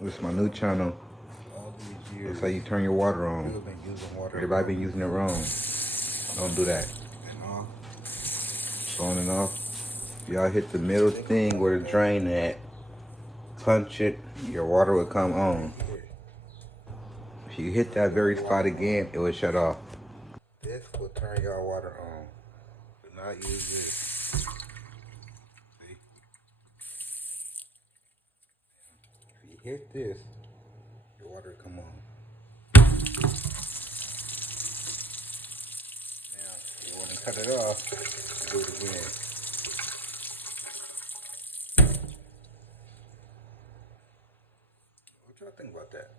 This is my new channel. All these years, That's how you turn your water on. people been using water. Everybody been using it wrong. Don't do that. And On and off. Y'all hit the middle thing where the drain at. Punch it, your water will come on. If you hit that very spot again, it will shut off. This will turn your water on. Do not use this. See? If you hit this, your water will come on. Now, if you want to cut it off, do it again. What y'all think about that?